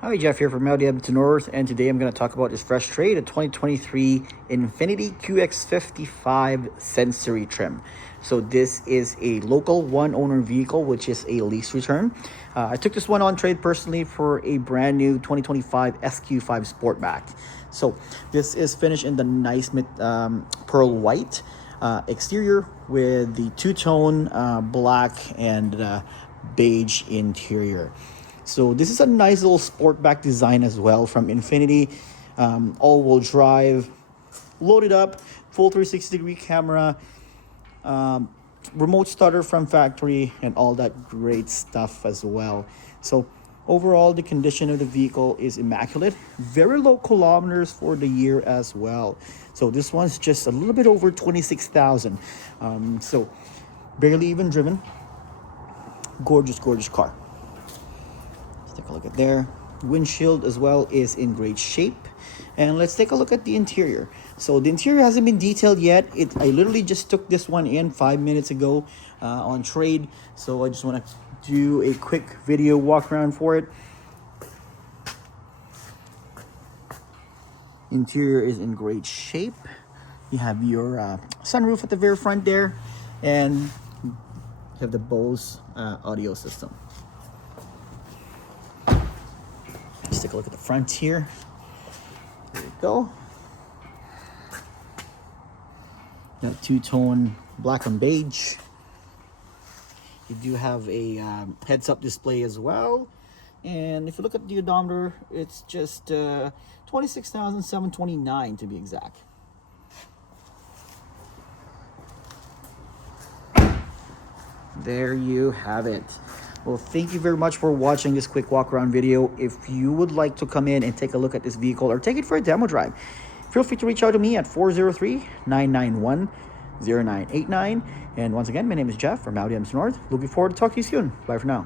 Hi, Jeff here from LDM to North, and today I'm going to talk about this fresh trade, a 2023 Infiniti QX55 Sensory trim. So this is a local one-owner vehicle, which is a lease return. I took this one on trade personally for a brand new 2025 SQ5 Sportback. So this is finished in the nice pearl white exterior with the two-tone black and beige interior. So this is a nice little sportback design as well from Infiniti. All-wheel drive, loaded up, full 360-degree camera, remote starter from factory, and all that great stuff as well. So overall, the condition of the vehicle is immaculate. Very low kilometers for the year as well. So this one's just a little bit over 26,000. So barely even driven. Gorgeous, gorgeous car. Take a look at there. Windshield as well is in great shape. And let's take a look at the interior. So the interior hasn't been detailed yet. I literally just took this one in 5 minutes ago on trade. So I just want to do a quick video walk around for it. Interior is in great shape. You have your sunroof at the very front there. And you have the Bose audio system. Let's take a look at the front here. There we go. Got two-tone black and beige. You do have a heads-up display as well. And if you look at the odometer, it's just 26,729 to be exact. There you have it. Well, thank you very much for watching this quick walk around video. If you would like to come in and take a look at this vehicle or take it for a demo drive, feel free to reach out to me at 403-991-0989. And once again, my name is Jeff from LDM North. Looking forward to talking to you soon. Bye for now.